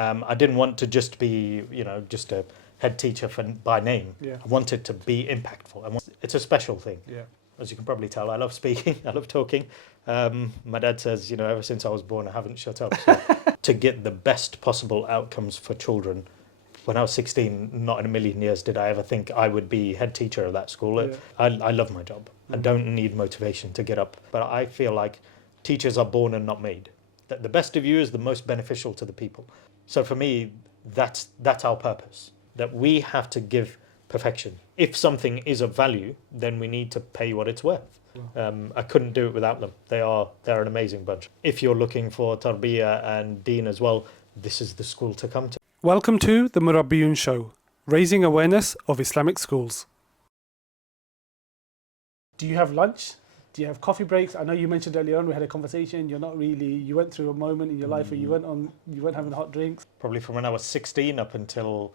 I didn't want to just be, just a head teacher by name. Yeah. I wanted to be impactful. It's a special thing. Yeah. As you can probably tell, I love speaking. I love talking. My dad says, ever since I was born, I haven't shut up. So to get the best possible outcomes for children. When I was 16, not in a million years did I ever think I would be head teacher of that school. Yeah. I love my job. I don't need motivation to get up. But I feel like teachers are born and not made. That the best of you is the most beneficial to the people. So for me, that's our purpose. That we have to give perfection. If something is of value, then we need to pay what it's worth. I couldn't do it without them. They're an amazing bunch. If you're looking for tarbiyah and deen as well, this is the school to come to. Welcome to the Murabiyoon Show, raising awareness of Islamic schools. Do you have lunch? Do you have coffee breaks? I know you mentioned earlier on we had a conversation. You went through a moment in your life where you weren't having hot drinks. Probably from when I was 16 up until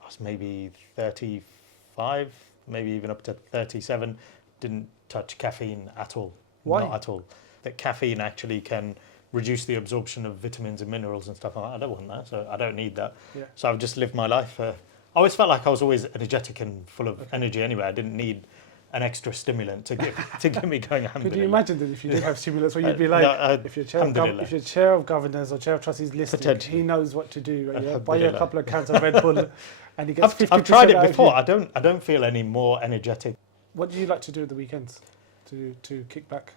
I was maybe 35, maybe even up to 37, didn't touch caffeine at all. Why? Not at all. That caffeine actually can reduce the absorption of vitamins and minerals and stuff. I don't want that, so I don't need that. Yeah. So I've just lived my life. I always felt like I was always energetic and full of energy anyway. I didn't need an extra stimulant to get me going. Could you imagine that if you did have stimulants, where you'd be like, if you're chair of governors or chair of trustees listening, he knows what to do. Right? Yeah? Buy you a couple of cans of Red Bull, and he gets 50%. I've tried it before. I don't feel any more energetic. What do you like to do at the weekends to kick back?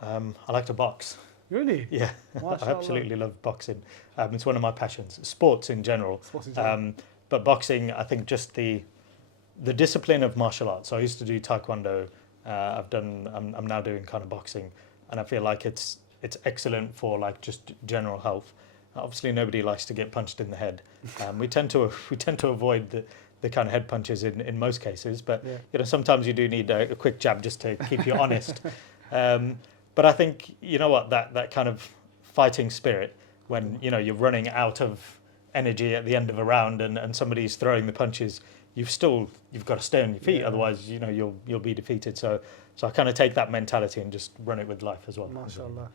I like to box. Really? Yeah, I absolutely love boxing. It's one of my passions. Sports in general. But boxing, I think just the discipline of martial arts. So I used to do taekwondo. I'm now doing kind of boxing, and I feel like it's excellent for like just general health. Obviously, nobody likes to get punched in the head. We tend to avoid the kind of head punches in most cases, but sometimes you do need a quick jab just to keep you honest. But I think that kind of fighting spirit when you're running out of energy at the end of a round and somebody's throwing the punches, you've got to stay on your feet, otherwise you'll be defeated. So I kind of take that mentality and just run it with life as well. MashaAllah.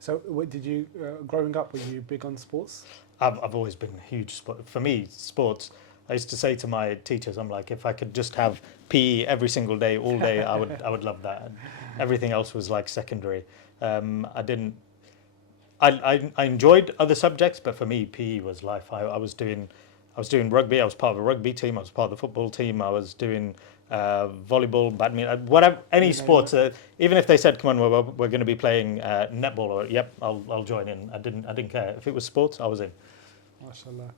So what did you growing up, were you big on sports? I've always been a huge sport. For me, sports, I used to say to my teachers, I'm like, if I could just have PE every single day, all day, I would love that. And everything else was like secondary. I enjoyed other subjects, but for me, PE was life. I was doing rugby. I was part of a rugby team. I was part of the football team. I was doing volleyball, badminton, whatever, any sports. Even if they said, "Come on, we're going to be playing netball," or I'll join in. I didn't care if it was sports. I was in. MashaAllah.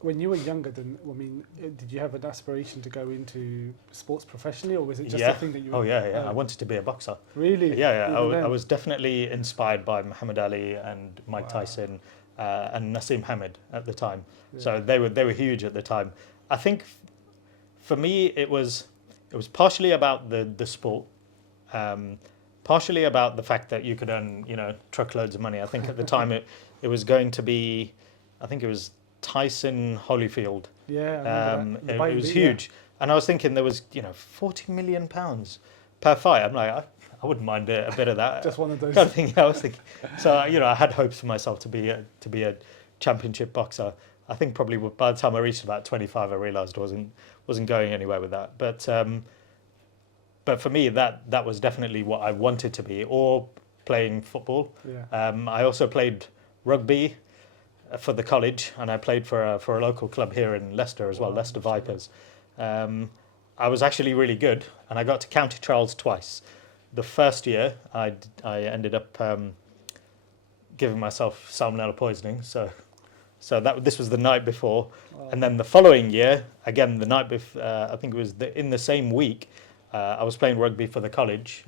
When you were younger, did you have an aspiration to go into sports professionally, or was it just a thing that you? I wanted to be a boxer. Really? Yeah. I was definitely inspired by Muhammad Ali and Mike Tyson and Nassim Hamed at the time. Yeah. So they were huge at the time. I think for me it was partially about the sport, partially about the fact that you could earn truckloads of money. I think at the time it was going to be, I think it was Tyson Holyfield. Yeah, it was huge, and I was thinking there was £40 million per fight. I'm like, I wouldn't mind a bit of that. Just one of those kind of thing. I was thinking. So I had hopes for myself to be a championship boxer. I think probably by the time I reached about 25, I realised I wasn't going anywhere with that. But for me, that was definitely what I wanted to be, or playing football. Yeah. I also played rugby for the college, and I played for a local club here in Leicester as well, Leicester Vipers. I was actually really good, and I got to county trials twice. The first year, I ended up giving myself salmonella poisoning, so this was the night before, and then the following year, again the night before, I think it was in the same week, I was playing rugby for the college,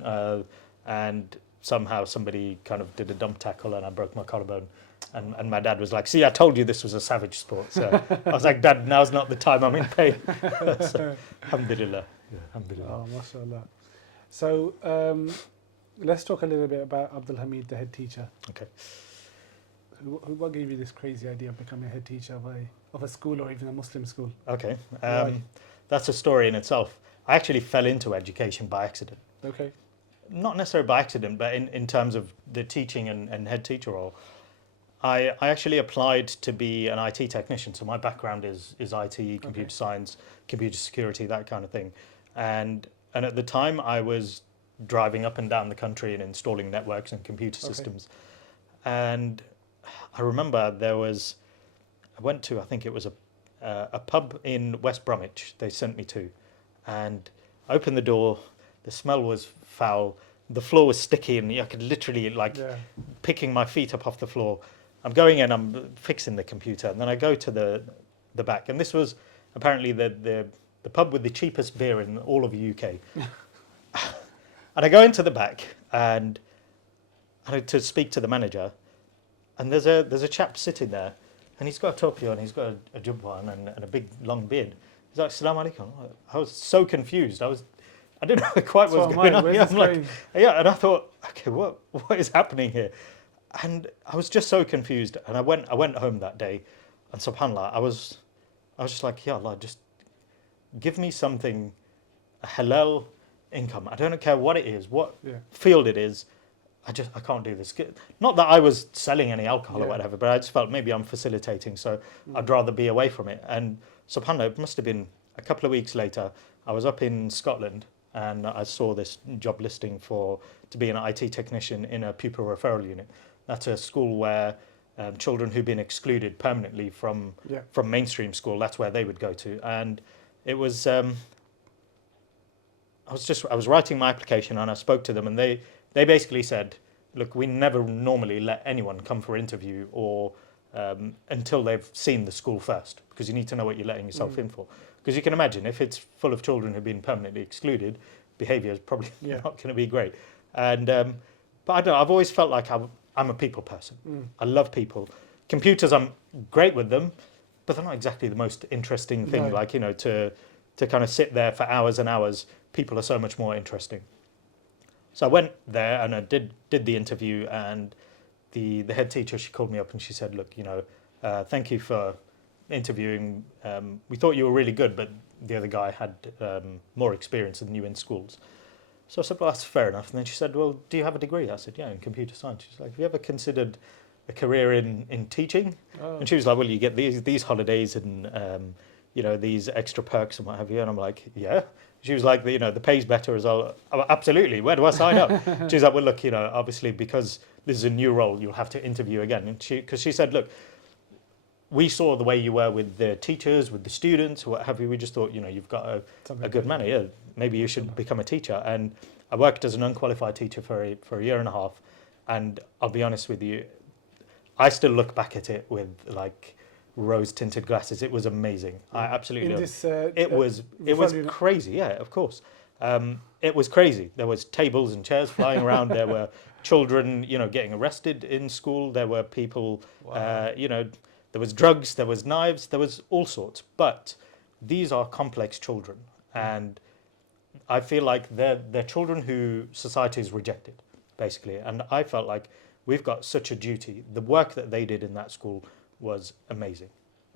and somehow somebody kind of did a dump tackle, and I broke my collarbone. And my dad was like, "See, I told you this was a savage sport." So I was like, "Dad, now's not the time. I'm in pain." So, alhamdulillah. Yeah, alhamdulillah. Oh, mashallah. So let's talk a little bit about Abdelhamid, the head teacher. Okay. What gave you this crazy idea of becoming a head teacher of a school, or even a Muslim school? Okay. That's a story in itself. I actually fell into education by accident. Okay. Not necessarily by accident, but in terms of the teaching and head teacher role. I actually applied to be an IT technician. So my background is IT, computer science, computer security, that kind of thing. And at the time I was driving up and down the country and installing networks and computer systems. And I remember I went to, I think it was a pub in West Bromwich they sent me to. And I opened the door, the smell was foul, the floor was sticky, and I could literally picking my feet up off the floor. I'm going in, I'm fixing the computer, and then I go to the back, and this was apparently the pub with the cheapest beer in all of the UK. And I go into the back and to speak to the manager, and there's a chap sitting there, and he's got a topi on, he's got a jubba on and a big long beard. He's like, "Assalamu alaikum." I was so confused. I didn't know quite what was going on. I'm like, and I thought, okay, what is happening here? And I was just so confused. And I went home that day, and subhanAllah, I was just like, Ya Allah, just give me something, a halal income. I don't care what it is, what field it is. I can't do this. Not that I was selling any alcohol or whatever, but I just felt maybe I'm facilitating, so I'd rather be away from it. And subhanAllah, it must have been a couple of weeks later, I was up in Scotland, and I saw this job listing to be an IT technician in a pupil referral unit. That's a school where children who've been excluded permanently from mainstream school, that's where they would go to. And it was, I was writing my application, and I spoke to them, and they basically said, look, we never normally let anyone come for interview or until they've seen the school first, because you need to know what you're letting yourself in for. Because you can imagine, if it's full of children who've been permanently excluded, behaviour is probably not going to be great. And but I don't know, I've always felt like I'm a people person. I love people. Computers, I'm great with them, but they're not exactly the most interesting thing. No. Like, to kind of sit there for hours and hours, people are so much more interesting. So I went there and I did the interview, and the head teacher, she called me up and she said, look, thank you for interviewing. We thought you were really good, but the other guy had more experience than you in schools. So I said, well, that's fair enough. And then she said, well, do you have a degree? I said, yeah, in computer science. She's like, have you ever considered a career in teaching? Oh. And she was like, well, you get these holidays and these extra perks and what have you. And I'm like, yeah. She was like, the pay's better as well. Oh, absolutely. Where do I sign up? She's like, well, look, obviously because this is a new role, you'll have to interview again. And because she said, look, we saw the way you were with the teachers, with the students, what have you. We just thought, you've got a good manner. Yeah, maybe you should become a teacher. And I worked as an unqualified teacher for a year and a half. And I'll be honest with you, I still look back at it with like rose-tinted glasses. It was amazing. I absolutely loved it. It was crazy. Yeah, of course. It was crazy. There was tables and chairs flying around. There were children, getting arrested in school. There were people, there was drugs, there was knives, there was all sorts. But these are complex children, and I feel like they're children who society has rejected, basically. And I felt like we've got such a duty. The work that they did in that school was amazing.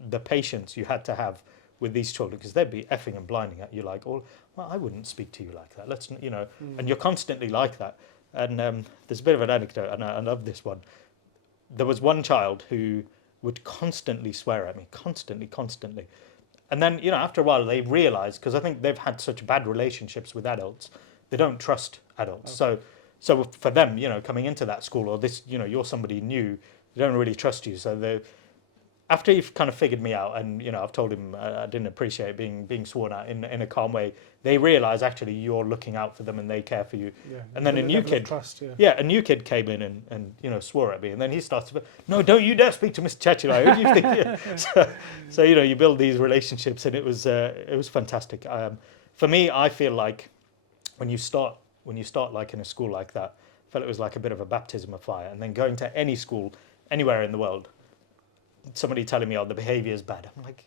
The patience you had to have with these children, because they'd be effing and blinding at you like, well, I wouldn't speak to you like that. Let's, and you're constantly like that. And there's a bit of an anecdote, and I love this one. There was one child who would constantly swear at me, constantly. And then, after a while, they realised, because I think they've had such bad relationships with adults, they don't trust adults. Okay. So for them, coming into that school, or this, you're somebody new, they don't really trust you. So after you've kind of figured me out, and I've told him I didn't appreciate being sworn at in a calm way, they realise actually you're looking out for them and they care for you. Yeah. And then a new kid, a new kid came in and swore at me, and then he starts to, no, don't you dare speak to Mr. Chachi. Like, who do you think? So you build these relationships, and it was fantastic. For me, I feel like when you start like in a school like that, I felt it was like a bit of a baptism of fire, and then going to any school anywhere in the world, somebody telling me, the behaviour is bad. I'm like,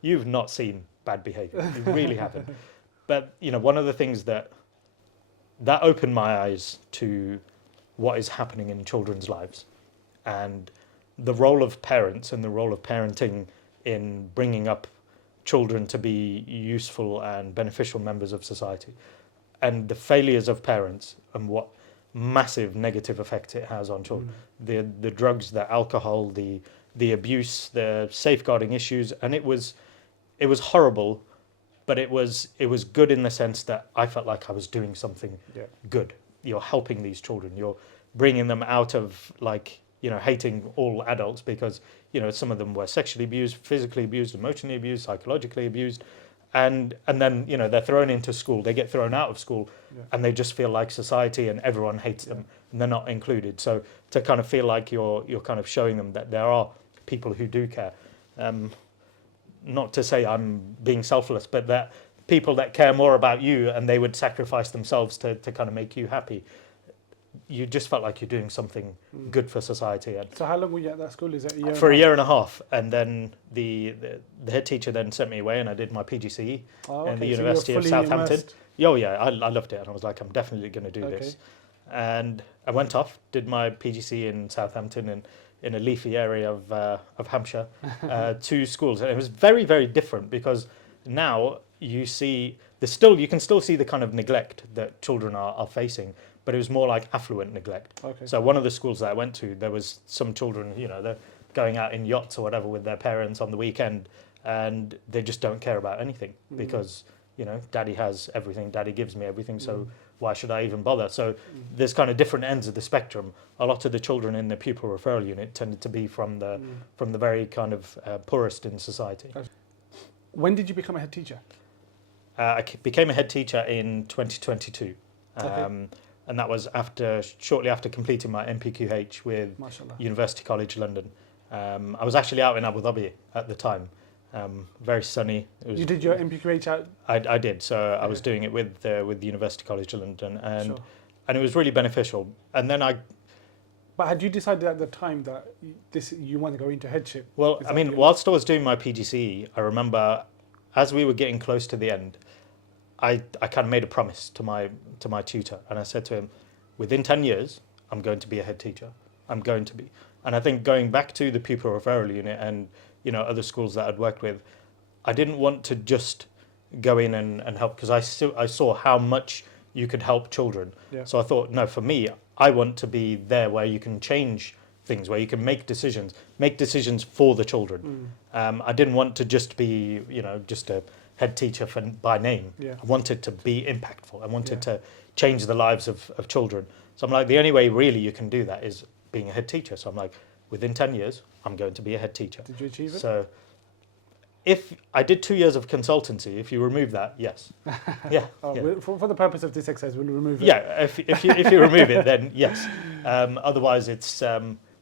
you've not seen bad behaviour. You really haven't. But, one of the things that opened my eyes to what is happening in children's lives, and the role of parents and the role of parenting in bringing up children to be useful and beneficial members of society, and the failures of parents and what massive negative effect it has on children. The drugs, the alcohol, the abuse, the safeguarding issues, and it was horrible, but it was good in the sense that I felt like I was doing something good. You're helping these children. You're bringing them out of hating all adults, because some of them were sexually abused, physically abused, emotionally abused, psychologically abused, and then they're thrown into school. They get thrown out of school, and they just feel like society and everyone hates them, and they're not included. So to kind of feel like you're kind of showing them that there are people who do care. Not to say I'm being selfless, but that people that care more about you and they would sacrifice themselves to kind of make you happy. You just felt like you're doing something good for society. And so how long were you at that school? Is it a year? For a year and a half, and then the head teacher then sent me away, and I did my PGCE in the University of Southampton. Immersed. Oh yeah, I loved it, and I was like, I'm definitely going to do this. And I went off, did my PGCE in Southampton, in a leafy area of Hampshire, 2 schools, and it was very, very different, because now you can still see the kind of neglect that children are facing, but it was more like affluent neglect. So one of the schools that I went to, there was some children, they're going out in yachts or whatever with their parents on the weekend, and they just don't care about anything, because daddy has everything, daddy gives me everything, so why should I even bother? So there's kind of different ends of the spectrum. A lot of the children in the pupil referral unit tended to be from the very kind of poorest in society. When did you become a head teacher? I became a head teacher in 2022. And that was shortly after completing my MPQH with University College London. I was actually out in Abu Dhabi at the time. Very sunny. You did your MPQH out? I did. So I was doing it with the University College London, and it was really beneficial. And then But had you decided at the time that you want to go into headship? Well, I mean, whilst I was doing my PGCE, I remember as we were getting close to the end, I kind of made a promise to my tutor, and I said to him, within 10 years, I'm going to be a head teacher. I'm going to be. And I think going back to the pupil referral unit and other schools that I'd worked with, I didn't want to just go in and help, because I saw how much you could help children. So I thought, no, for me, I want to be there where you can change things, where you can make decisions for the children. I didn't want to just be just a head teacher by name. I wanted to be impactful. I wanted to change the lives of children. So I'm like, the only way really you can do that is being a head teacher. So I'm like, within 10 years, I'm going to be a head teacher. Did you achieve it? So if I did 2 years of consultancy, if you remove that, yes. For the purpose of this exercise, we'll remove it. Yeah, if you remove it, then yes. Otherwise, it's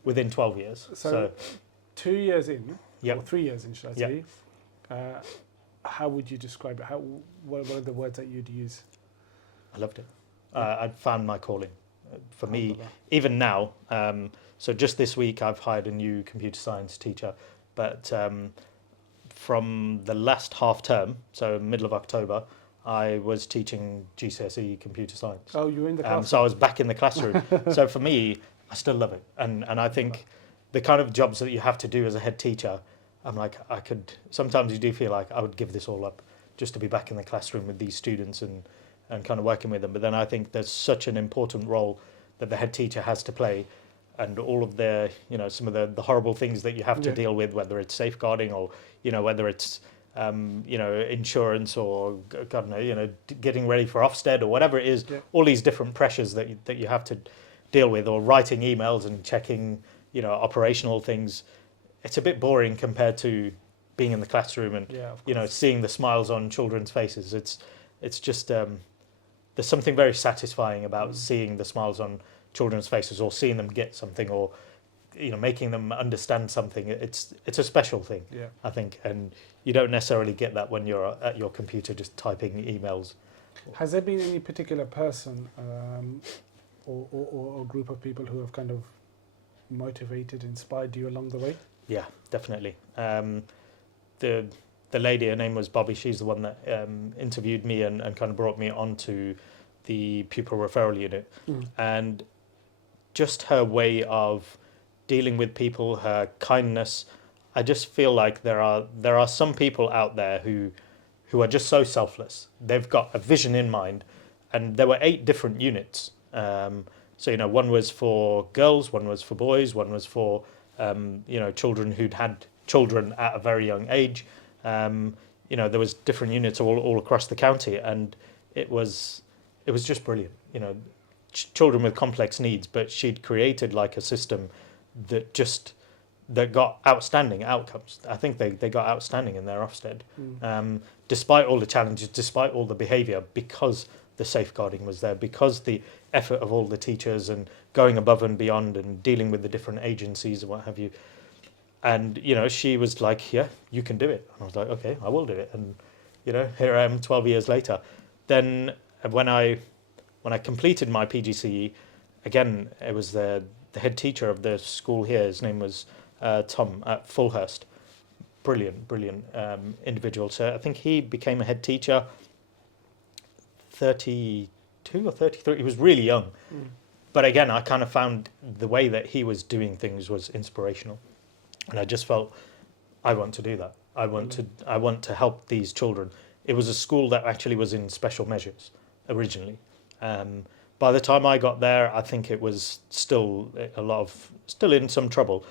within 12 years. So 2 years in, or 3 years in, should I say, how would you describe it? What are the words that you'd use? I loved it. I'd found my calling. For me, even now, so just this week I've hired a new computer science teacher, but from the last half term, so middle of October, I was teaching GCSE computer science. Oh, you were in the classroom? So I was back in the classroom. So for me, I still love it. And I think the kind of jobs that you have to do as a head teacher, I'm like, sometimes you do feel like I would give this all up just to be back in the classroom with these students and kind of working with them. But then I think there's such an important role that the head teacher has to play, and all of the, some of the horrible things that you have to deal with, whether it's safeguarding or, whether it's, insurance or, God knows, getting ready for Ofsted or whatever it is, all these different pressures that you have to deal with, or writing emails and checking, operational things. It's a bit boring compared to being in the classroom and, seeing the smiles on children's faces. It's just, there's something very satisfying about seeing the smiles on children's faces, or seeing them get something, or making them understand something. It's a special thing, I think, and you don't necessarily get that when you're at your computer just typing emails. Has there been any particular person or group of people who have kind of motivated, inspired you along the way? Yeah, definitely. The lady, her name was Bobby, she's the one that interviewed me and kind of brought me onto the pupil referral unit. And just her way of dealing with people, her kindness, I just feel like there are some people out there who are just so selfless. They've got a vision in mind, and there were 8 different units. So, one was for girls, one was for boys, one was for, children who'd had children at a very young age. There was different units all across the county, and it was just brilliant. Children with complex needs, but she'd created like a system that got outstanding outcomes. I think they got outstanding in their Ofsted, despite all the challenges, despite all the behaviour, because the safeguarding was there, because the effort of all the teachers and going above and beyond and dealing with the different agencies and what have you. And, she was like, yeah, you can do it. And I was like, okay, I will do it. And, here I am 12 years later. Then when I completed my PGCE, again, it was the head teacher of the school here. His name was Tom at Fulhurst. Brilliant individual. So I think he became a head teacher 32 or 33. He was really young. But again, I kind of found the way that he was doing things was inspirational. And I just felt, I want to do that. I want to help these children. It was a school that actually was in special measures originally. By the time I got there, I think it was still in some trouble.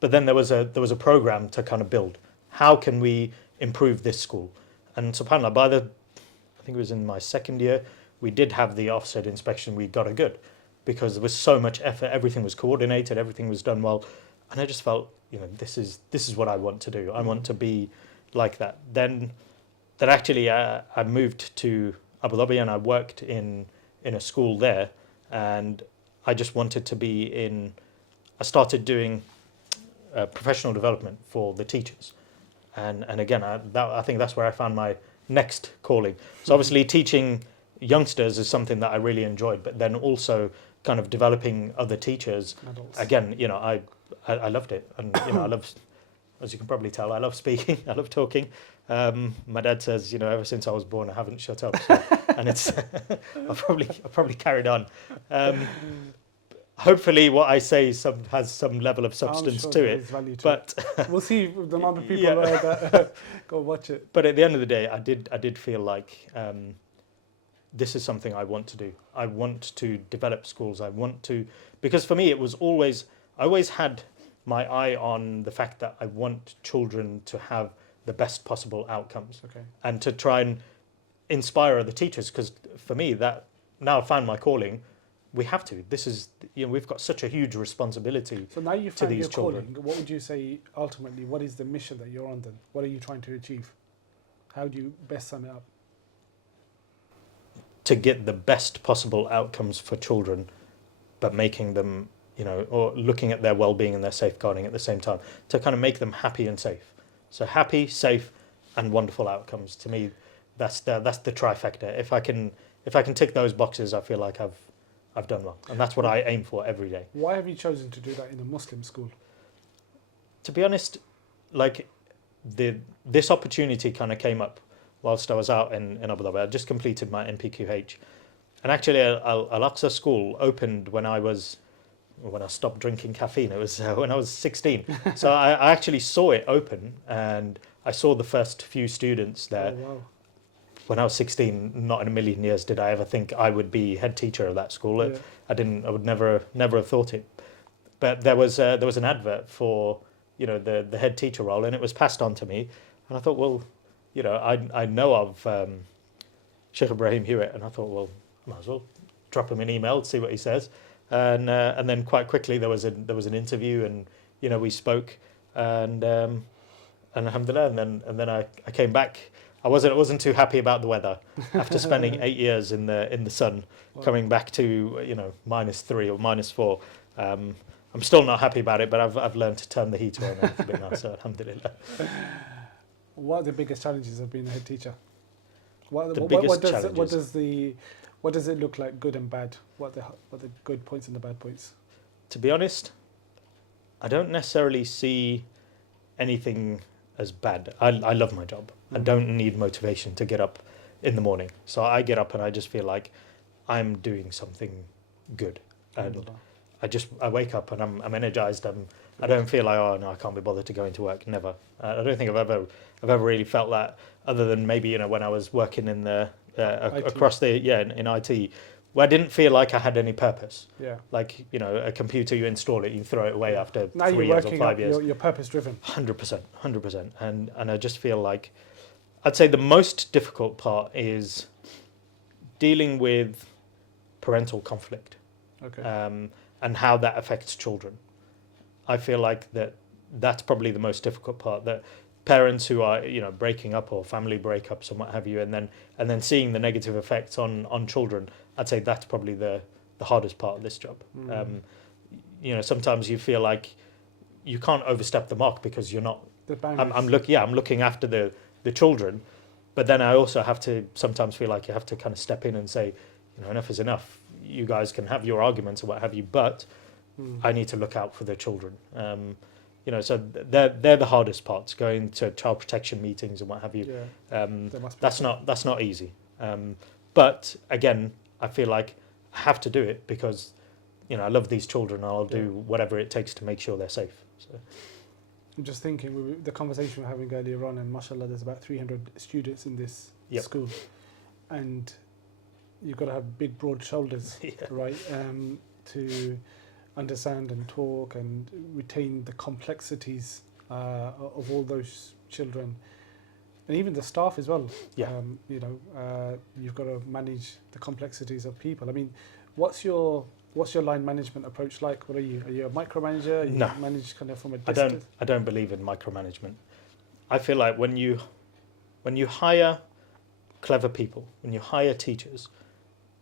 But then there was a program to kind of build. How can we improve this school? And subhanAllah, I think it was in my second year, we did have the Ofsted inspection. We got a good, because there was so much effort. Everything was coordinated. Everything was done well. And I just felt, this is what I want to do. I want to be like that. Then actually I moved to Abu Dhabi, and I worked in a school there, and I just wanted to be I started doing professional development for the teachers. And again, I think that's where I found my next calling. So obviously teaching youngsters is something that I really enjoyed, but then also kind of developing other teachers. Adults. Again, I loved it. And, I love, as you can probably tell, I love speaking, I love talking. My dad says, ever since I was born, I haven't shut up. So, and it's, I've probably carried on. Hopefully what I say has some level of substance to it. But we'll see the amount of people that go watch it. But at the end of the day, I did feel like this is something I want to do. I want to develop schools. Because for me, I always had my eye on the fact that I want children to have the best possible outcomes, and to try and inspire other teachers. Because for me, that now I found my calling. We have to. This is, we've got such a huge responsibility. So now you found your children. Calling. What would you say ultimately? What is the mission that you're on then? What are you trying to achieve? How do you best sum it up? To get the best possible outcomes for children, but making them, or looking at their well-being and their safeguarding at the same time, to kind of make them happy and safe. So happy, safe, and wonderful outcomes. To me, that's the trifecta. If I can tick those boxes, I feel like I've done well, and that's what I aim for every day. Why have you chosen to do that in a Muslim school? To be honest, this opportunity kind of came up whilst I was out in Abu Dhabi. I just completed my NPQH, and actually Al-Aqsa School opened when I stopped drinking caffeine. It was when I was 16. So I actually saw it open, and I saw the first few students there. Oh, wow. When I was 16, not in a million years did I ever think I would be head teacher of that school. Yeah. I would never have thought it. But there was an advert for, the head teacher role, and it was passed on to me. And I thought, well, I know of Sheikh Ibrahim Hewitt, and I thought, well, I might as well drop him an email, see what he says. And then quite quickly there was an interview, and we spoke, and alhamdulillah, and then I came back. I wasn't too happy about the weather after spending 8 years in the sun. Wow. Coming back to -3 or -4. I'm still not happy about it, but I've learned to turn the heater on a little bit now, so alhamdulillah. What are the biggest challenges of being a head teacher? What does it look like, good and bad? What are the good points and the bad points? To be honest, I don't necessarily see anything as bad. I love my job. Mm-hmm. I don't need motivation to get up in the morning. So I get up and I just feel like I'm doing something good. And I wake up and I'm energized. I don't feel like, oh no, I can't be bothered to go into work. Never. I don't think I've ever really felt that, other than maybe when I was working in the across the in IT, where I didn't feel like I had any purpose. Yeah. Like, you know, a computer, you install it, you throw it away after now 3 years or 5 years. years. You're purpose driven. 100%. And I just feel like, I'd say the most difficult part is dealing with parental conflict. Okay. And how that affects children. I feel like that's probably the most difficult part, that parents who are, you know, breaking up or family breakups and what have you, and then seeing the negative effects on children, I'd say that's probably the hardest part of this job. You know, sometimes you feel like you can't overstep the mark because you're not. I'm looking after the children, but then I also have to sometimes feel like you have to kind of step in and say, you know, enough is enough. You guys can have your arguments or what have you, but I need to look out for the children. You know, so they're the hardest parts, going to child protection meetings and what have you. Yeah. That's not easy. But again, I feel like I have to do it because, you know, I love these children. I'll do whatever it takes to make sure they're safe. So. I'm just thinking, the conversation we were having earlier on, and mashallah, there's about 300 students in this school, and you've got to have big, broad shoulders, right, to understand and talk and retain the complexities of all those children, and even the staff as well. Yeah. You know, you've got to manage the complexities of people. I mean, what's your line management approach like? What are you? Are you a micromanager? No. You manage kind of from a distance? I don't believe in micromanagement. I feel like when you hire clever people, when you hire teachers,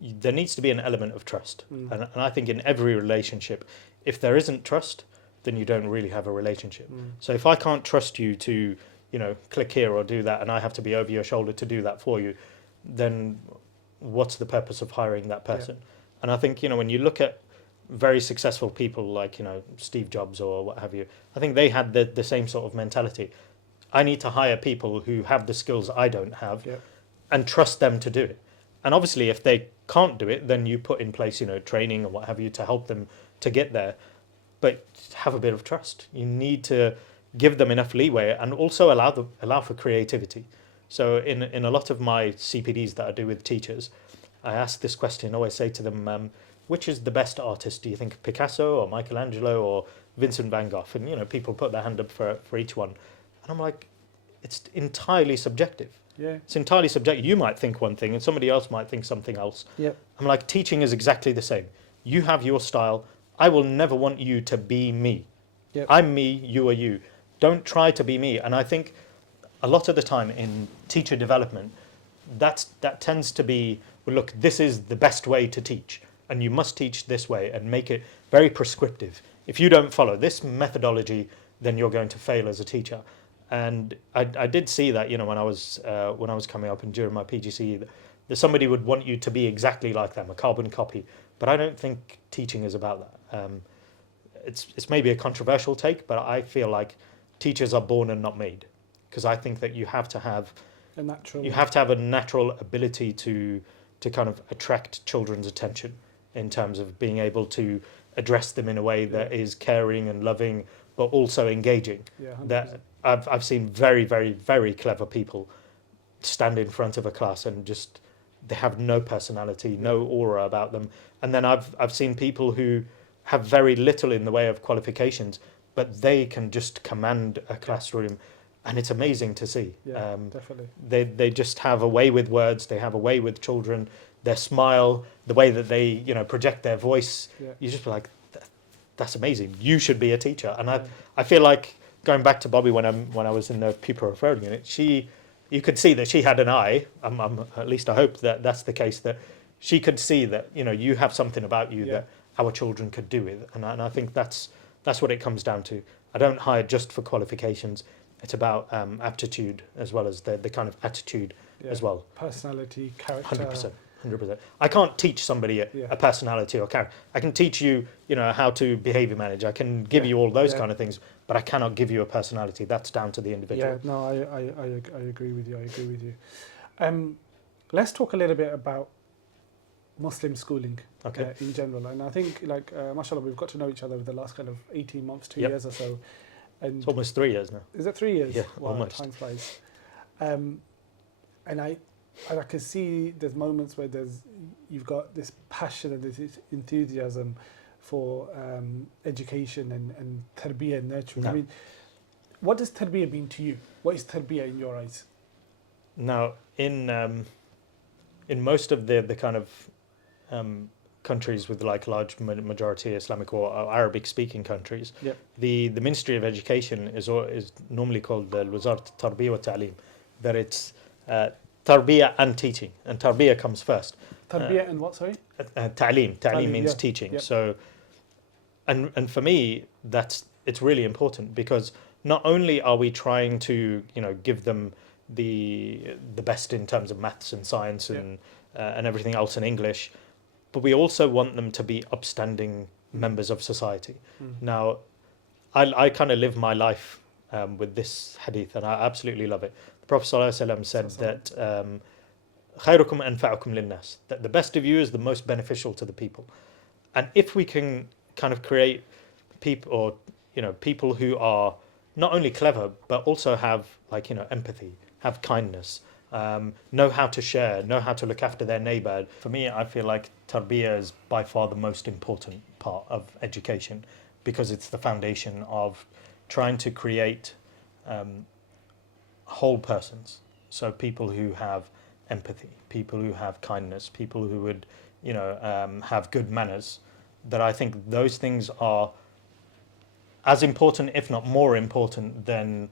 there needs to be an element of trust. And I think in every relationship, if there isn't trust, then you don't really have a relationship. So if I can't trust you to, you know, click here or do that, and I have to be over your shoulder to do that for you, then what's the purpose of hiring that person? And I think, you know, when you look at very successful people like, you know, Steve Jobs or what have you, I think they had the same sort of mentality. I need to hire people who have the skills I don't have and trust them to do it. And obviously, if they can't do it, then you put in place, you know, training or what have you to help them to get there. But have a bit of trust. You need to give them enough leeway and also allow for creativity. So in a lot of my CPDs that I do with teachers, I ask this question, always say to them, which is the best artist? Do you think Picasso or Michelangelo or Vincent van Gogh? And, you know, people put their hand up for each one. And I'm like, it's entirely subjective. Yeah. It's entirely subjective. You might think one thing and somebody else might think something else. Yep. I'm like, teaching is exactly the same. You have your style. I will never want you to be me. Yep. I'm me, you are you. Don't try to be me. And I think a lot of the time in teacher development, that tends to be, well, look, this is the best way to teach, and you must teach this way, and make it very prescriptive. If you don't follow this methodology, then you're going to fail as a teacher. And I did see that, you know, when I was coming up and during my PGCE, that somebody would want you to be exactly like them, a carbon copy. But I don't think teaching is about that. It's maybe a controversial take, but I feel like teachers are born and not made, because I think that you have to have a natural ability to kind of attract children's attention in terms of being able to address them in a way that is caring and loving, but also engaging. Yeah, that I've seen very, very, very clever people stand in front of a class and just, they have no personality, no aura about them. And then I've seen people who have very little in the way of qualifications, but they can just command a classroom, and it's amazing to see. Yeah, definitely. They just have a way with words. They have a way with children. Their smile, the way that they, you know, project their voice. Yeah. You just be like, that's amazing. You should be a teacher. And I feel like, going back to Bobby when I was in the pupil referral unit, you could see that she had an eye. At least I hope that that's the case, that she could see that, you know, you have something about you that our children could do with. And I think that's what it comes down to. I don't hire just for qualifications. It's about aptitude as well as the kind of attitude as well. Personality, character. 100%. I can't teach somebody a personality or character. I can teach you, you know, how to behavior manage. I can give you all those kind of things, but I cannot give you a personality. That's down to the individual. Yeah, no, I agree with you. Let's talk a little bit about Muslim schooling in general. And I think, like, mashallah, we've got to know each other over the last kind of 18 months, 2 years or so. And it's almost 3 years now. Is it 3 years? Yeah, wow, almost. Time flies. And And I can see there's moments where you've got this passion and this enthusiasm for education and tarbiyah and nurturing. No. I mean, what does tarbiyah mean to you? What is tarbiyah in your eyes? Now, in most of the kind of countries with like large majority Islamic or Arabic speaking countries, Yep. the Ministry of Education is normally called the Wizart Tarbiyah wa Ta'lim, that it's tarbiyah and teaching, and tarbiyah comes first. Tarbiyah and what, sorry? Ta'lim means yeah. teaching. Yep. So, and for me, it's really important, because not only are we trying to give them the best in terms of maths and science and everything else in English, but we also want them to be upstanding members of society. Now, I kind of live my life with this hadith, and I absolutely love it. The Prophet ﷺ said that خيركم أنفعكم للناس, that the best of you is the most beneficial to the people. And if we can kind of create people, or people who are not only clever but also have empathy, have kindness, know how to share, know how to look after their neighbor. For me, I feel like tarbiyah is by far the most important part of education, because it's the foundation of trying to create whole persons. So people who have empathy, people who have kindness, people who would have good manners. That I think those things are as important, if not more important, than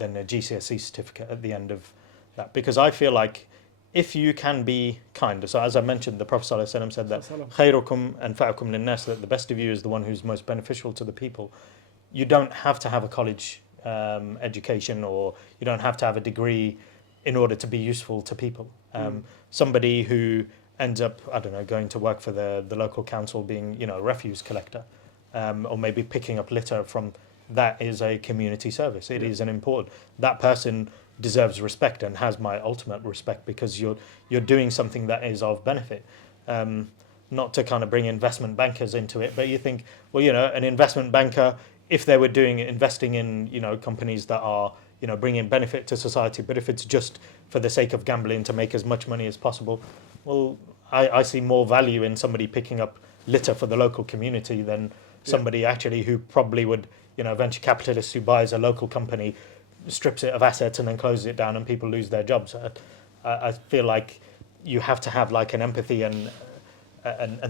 a GCSE certificate at the end of that. Because I feel like if you can be kind, so as I mentioned, the Prophet ﷺ said that خيركم أنفعكم للناس, that the best of you is the one who's most beneficial to the people. You don't have to have a college education, or you don't have to have a degree in order to be useful to people. Somebody who ends up, I don't know, going to work for the local council, being a refuse collector, or maybe picking up litter from, that is a community service. It is an important, that person deserves respect and has my ultimate respect, because you're doing something that is of benefit. Not to kind of bring investment bankers into it, but you think, well, an investment banker, if they were investing in companies that are bringing benefit to society, but if it's just for the sake of gambling to make as much money as possible, well, I see more value in somebody picking up litter for the local community than somebody actually who probably would, a venture capitalist who buys a local company, strips it of assets and then closes it down, and people lose their jobs. I feel like you have to have like an empathy and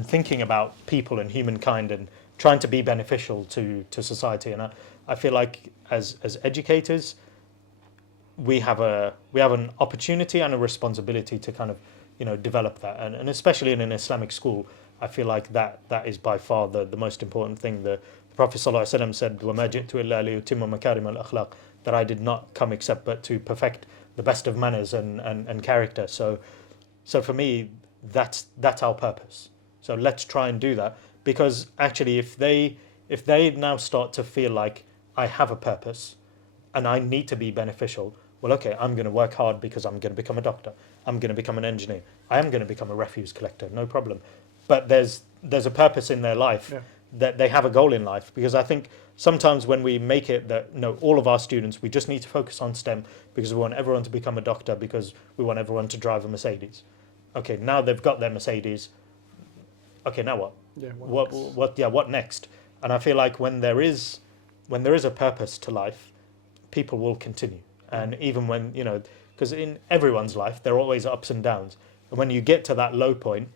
thinking about people and humankind and trying to be beneficial to society. And I feel like as educators, we have an opportunity and a responsibility to kind of develop that, and especially in an Islamic school, I feel like that is by far the most important thing. The Prophet ﷺ said, وَمَا جِئْتُ إِلَّا لِيُتِمَّ مَكَارِمَ الْأَخْلَاقِ, that I did not come except but to perfect the best of manners and character. So for me, that's our purpose. So let's try and do that, because actually if they now start to feel like I have a purpose and I need to be beneficial, well, okay, I'm going to work hard because I'm going to become a doctor, I'm going to become an engineer, I am going to become a refuse collector, no problem. But there's a purpose in their life, that they have a goal in life. Because I think sometimes when we make it that, no, all of our students, we just need to focus on STEM because we want everyone to become a doctor, because we want everyone to drive a Mercedes. Okay, now they've got their Mercedes. Okay, now what? What next? And I feel like when there is a purpose to life, people will continue. And even when, because in everyone's life, there are always ups and downs. And when you get to that low point,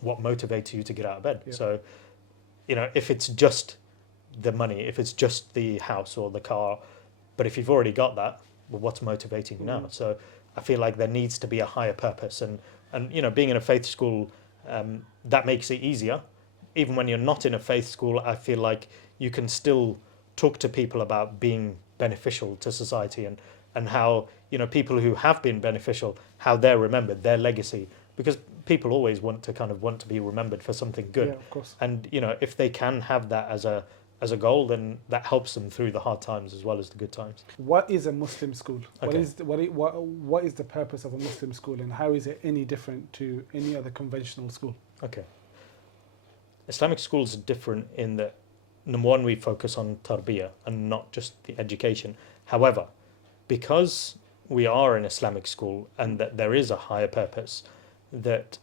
what motivates you to get out of bed? So, if it's just the money, if it's just the house or the car, but if you've already got that, well, what's motivating you now? So I feel like there needs to be a higher purpose. And being in a faith school, that makes it easier. Even when you're not in a faith school, I feel like you can still talk to people about being beneficial to society, and how people who have been beneficial, how they're remembered, their legacy, because people always want to be remembered for something good. Yeah, of course. And if they can have that as a goal, then that helps them through the hard times as well as the good times. What is a Muslim school? Okay. What is the purpose of a Muslim school, and how is it any different to any other conventional school? Okay. Islamic schools are different in that, number one, we focus on tarbiyah and not just the education. However, because we are an Islamic school and that there is a higher purpose, that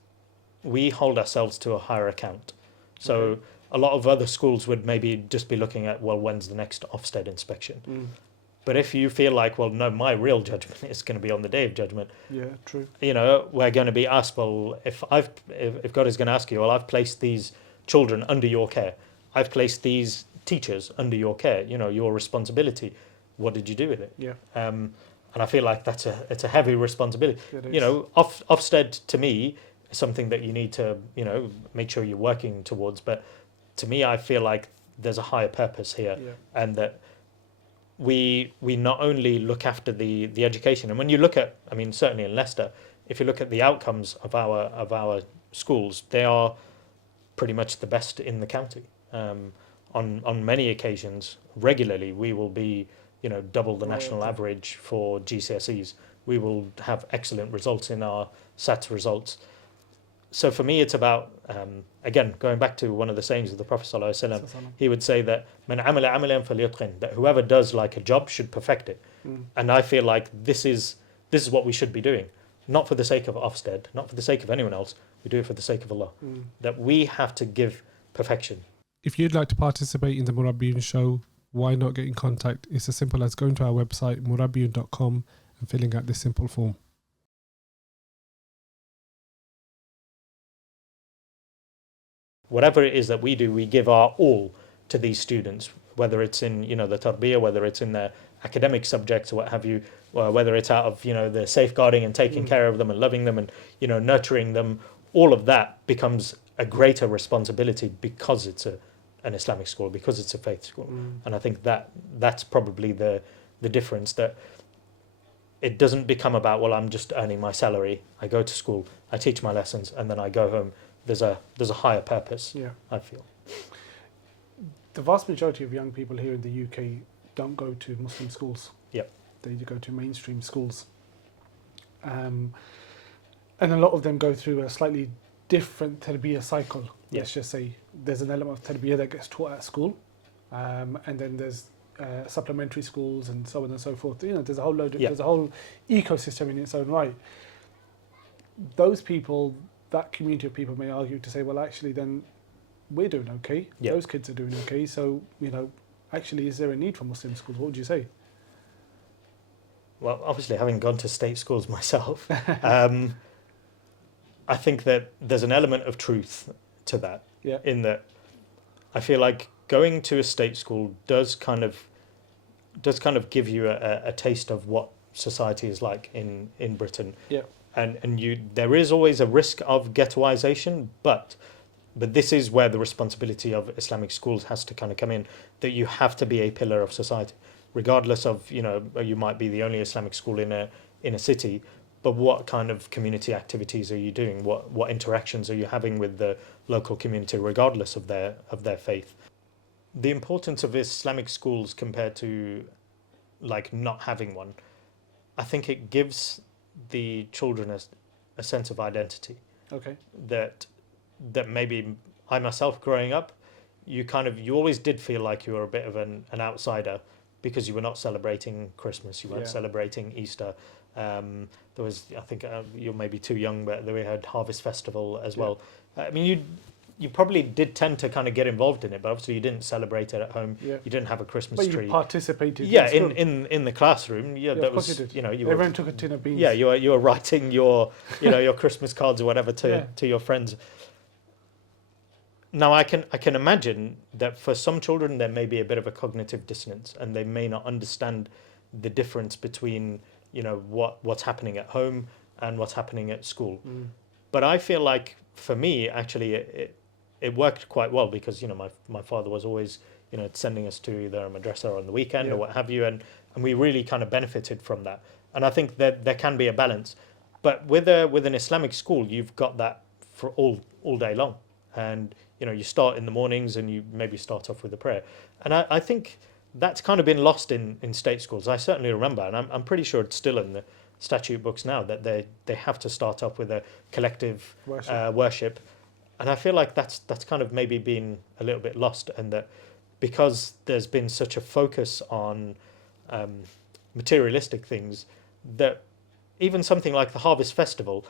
we hold ourselves to a higher account. So a lot of other schools would maybe just be looking at, well, when's the next Ofsted inspection? But if you feel like, well, no, my real judgment is going to be on the day of judgment. Yeah, true. You know, we're going to be asked, well, if God is going to ask you, well, I've placed these children under your care. I've placed these teachers under your care. You know, your responsibility. What did you do with it? Yeah. And I feel like it's a heavy responsibility. You know, Ofsted to me is something that you need to, you know, make sure you're working towards. But to me, I feel like there's a higher purpose here, and that we not only look after the education, and when you look at, I mean, certainly in Leicester, if you look at the outcomes of our schools, they are pretty much the best in the county. On many occasions, regularly, we will be, you know, double the national average for GCSEs. We will have excellent results in our SATs results. So for me, it's about, again, going back to one of the sayings of the Prophet ﷺ, he would say that "Man amila amalan falyutqin," that whoever does like a job should perfect it. And I feel like this is what we should be doing, not for the sake of Ofsted, not for the sake of anyone else. We do it for the sake of Allah. That we have to give perfection. If you'd like to participate in the Murabiyoon Show, why not get in contact? It's as simple as going to our website, murabiyoon.com, and filling out this simple form. Whatever it is that we do, we give our all to these students, whether it's in, you know, the tarbiyah, whether it's in their academic subjects or what have you, or whether it's out of, you know, the safeguarding and taking care of them and loving them and, you know, nurturing them. All of that becomes a greater responsibility because it's an Islamic school, because it's a faith school. And I think that's probably the difference, that it doesn't become about, well, I'm just earning my salary, I go to school, I teach my lessons, and then I go home. There's a higher purpose, I feel. The vast majority of young people here in the UK don't go to Muslim schools. Yep. They go to mainstream schools. And a lot of them go through a slightly different tarbiyah cycle. Let's just say there's an element of tarbiyah that gets taught at school, and then there's supplementary schools and so on and so forth. You know, there's a whole load. There's a whole ecosystem in its own right. Those people, that community of people, may argue to say, well, actually, then we're doing okay. Those kids are doing okay. So, you know, actually, is there a need for Muslim schools? What would you say? Well, obviously, having gone to state schools myself, I think that there's an element of truth to that. In that, I feel like going to a state school does kind of give you a taste of what society is like in Britain. And there is always a risk of ghettoization, but this is where the responsibility of Islamic schools has to kind of come in, that you have to be a pillar of society, regardless of, you know, you might be the only Islamic school in a city, but what kind of community activities are you doing? What interactions are you having with the local community, regardless of their faith? The importance of Islamic schools compared to like not having one, I think it gives the children a sense of identity. That maybe I myself growing up, you always did feel like you were a bit of an outsider because you were not celebrating Christmas, you weren't celebrating Easter. There was, I think you're maybe too young, but we had Harvest Festival as well. I mean, you probably did tend to kind of get involved in it, but obviously you didn't celebrate it at home. You didn't have a Christmas tree. But you participated. In the classroom. That was, you know, everyone took a tin of beans. You were writing your your Christmas cards or whatever to your friends. Now I can imagine that for some children there may be a bit of a cognitive dissonance, and they may not understand the difference between, you know, what's happening at home and what's happening at school. But I feel like for me, actually, it worked quite well because, you know, my father was always, you know, sending us to either a madrasa on the weekend or what have you, and we really kind of benefited from that. And I think that there can be a balance, but with an Islamic school, you've got that for all day long, and you know, you start in the mornings and you maybe start off with a prayer, and I think that's kind of been lost in state schools. I certainly remember, and I'm pretty sure it's still in the statute books now, that they have to start off with a collective worship. And I feel like that's kind of maybe been a little bit lost, and that because there's been such a focus on materialistic things, that even something like the Harvest Festival,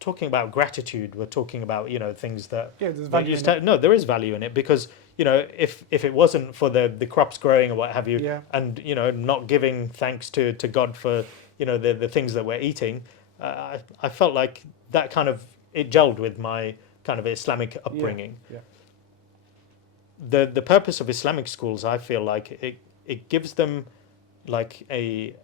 talking about gratitude, we're talking about, things that... Yeah, there's value in it. No, there is value in it, because, if it wasn't for the crops growing or what have you, Yeah. and, not giving thanks to God for, the things that we're eating, I felt like that kind of, it gelled with my kind of Islamic upbringing. Yeah. The purpose of Islamic schools, I feel like it gives them like a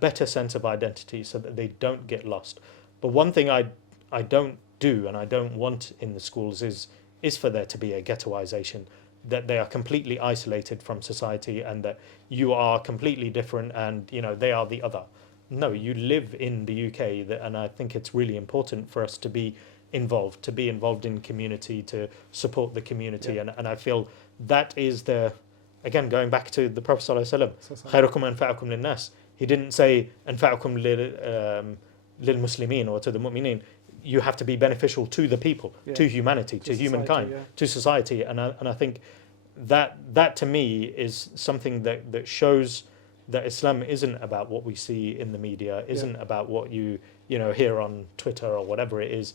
better sense of identity so that they don't get lost. But one thing I don't do and I don't want in the schools is for there to be a ghettoization, that they are completely isolated from society and that you are completely different and they are the other. No, you live in the UK, and I think it's really important for us to be involved in community, to support the community. Yeah. And I feel that is again, going back to the Prophet ﷺ, خيركم أنفعكم للناس. He didn't say أنفعكم للمسلمين or to the mu'mineen. You have to be beneficial to the people, to humanity, to humankind, to society. And I think that to me is something that shows that Islam isn't about what we see in the media, isn't about what you hear on Twitter or whatever it is.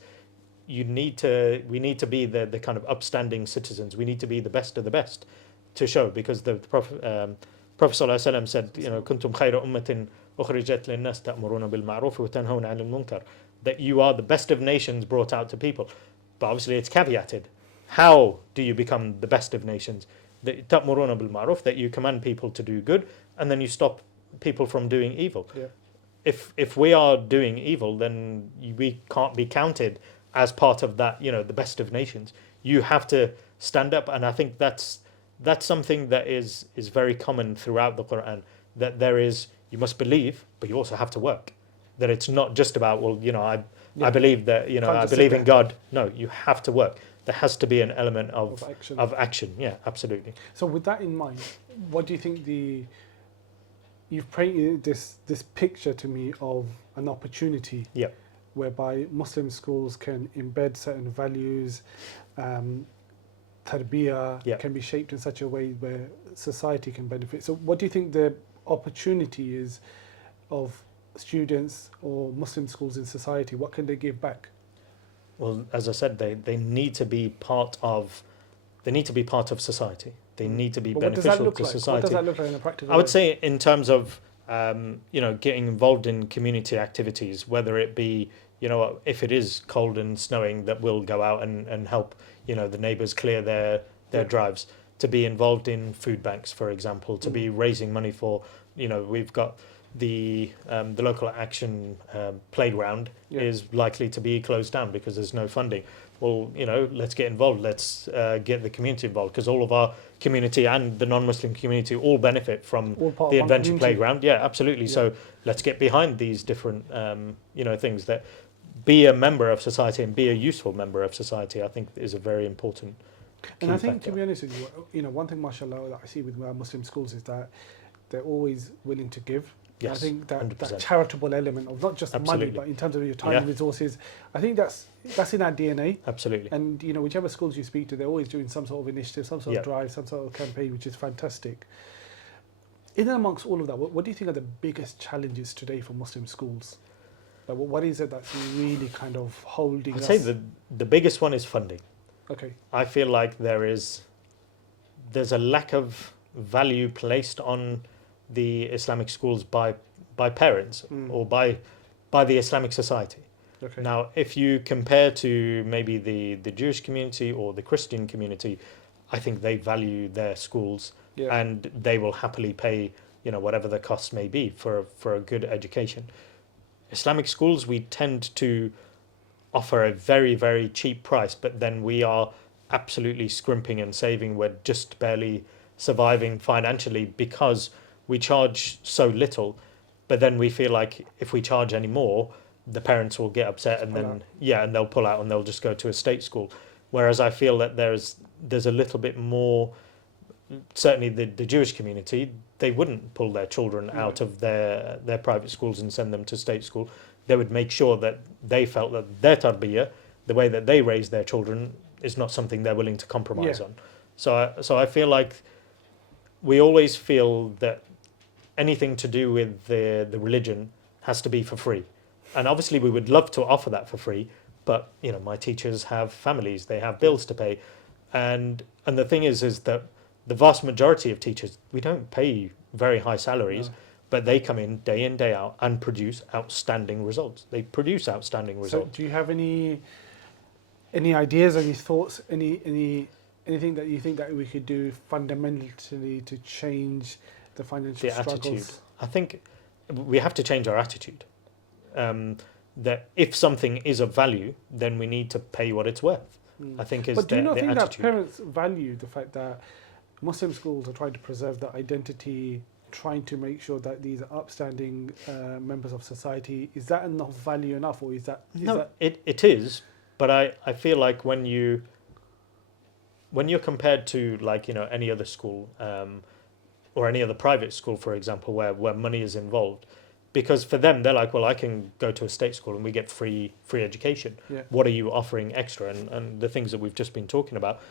We need to be the kind of upstanding citizens. We need to be the best of the best to show, because the Prophet ﷺ said, كنتم خير أمة أخرجت للناس تأمرون بالمعروف وتنهون عن المنكر, that you are the best of nations brought out to people. But obviously it's caveated. How do you become the best of nations? تأمرون بالمعروف, that you command people to do good and then you stop people from doing evil. Yeah. If we are doing evil, then we can't be counted as part of that, the best of nations. You have to stand up, and I think that's something that is very common throughout the Quran, that you must believe, but you also have to work. That it's not just about, I believe that, I believe in God. No, you have to work. There has to be an element of action. Yeah, absolutely. So with that in mind, what do you think you've painted this picture to me of an opportunity whereby Muslim schools can embed certain values, tarbiyah can be shaped in such a way where society can benefit. So what do you think the opportunity is of students or Muslim schools in society? What can they give back? Well, as I said, they need to be part of society. They need to be beneficial to society. What does that look like in a practical I would say in terms of getting involved in community activities, whether it be if it is cold and snowing, that we'll go out and help the neighbours clear their drives, to be involved in food banks, for example, to be raising money for we've got the local action playground is likely to be closed down because there's no funding. Well, let's get involved. Let's get the community involved, because all of our community and the non-Muslim community all benefit from the adventure playground. Yeah, absolutely. Yeah. So let's get behind these different, things. That be a member of society and be a useful member of society, I think, is a very important key And I think, factor. to be honest with you, one thing, mashallah, that I see with our Muslim schools is that they're always willing to give. Yes, I think that 100%. charitable element of not just money, but in terms of your time and resources, I think that's in our DNA. Absolutely. And whichever schools you speak to, they're always doing some sort of initiative, some sort of drive, some sort of campaign, which is fantastic. In and amongst all of that, what do you think are the biggest challenges today for Muslim schools? Like, what is it that's really kind of holding us? I'd say the biggest one is funding. Okay. I feel like there's a lack of value placed on the Islamic schools by parents or by the Islamic society. Okay. Now, if you compare to maybe the Jewish community or the Christian community, I think they value their schools and they will happily pay, whatever the costs may be for a good education. Islamic schools, we tend to offer a very, very cheap price, but then we are absolutely scrimping and saving. We're just barely surviving financially because we charge so little, but then we feel like if we charge any more, the parents will get upset and and they'll pull out and they'll just go to a state school. Whereas I feel that there's a little bit more. Certainly the Jewish community, they wouldn't pull their children out of their private schools and send them to state school. They would make sure that they felt that their tarbiyah, the way that they raise their children, is not something they're willing to compromise on. So I feel like we always feel that anything to do with the religion has to be for free. And obviously we would love to offer that for free, but you know, my teachers have families, they have bills to pay. And the thing is that the vast majority of teachers, we don't pay very high salaries, but they come in, day out, and produce outstanding results. They produce outstanding results. So do you have any ideas, any thoughts, anything that you think that we could do fundamentally to change the financial struggles? Attitude. I think we have to change our attitude. That if something is of value, then we need to pay what it's worth. I think is But do you not think attitude. that parents value the fact that Muslim schools are trying to preserve their identity, trying to make sure that these are upstanding members of society? Is that enough value enough, or is that... It is, but I feel like when you're compared to, like, you know, any other school or any other private school, for example, where money is involved, because for them, they're like, well, I can go to a state school and we get free education. Yeah. What are you offering extra? And the things that we've just been talking about,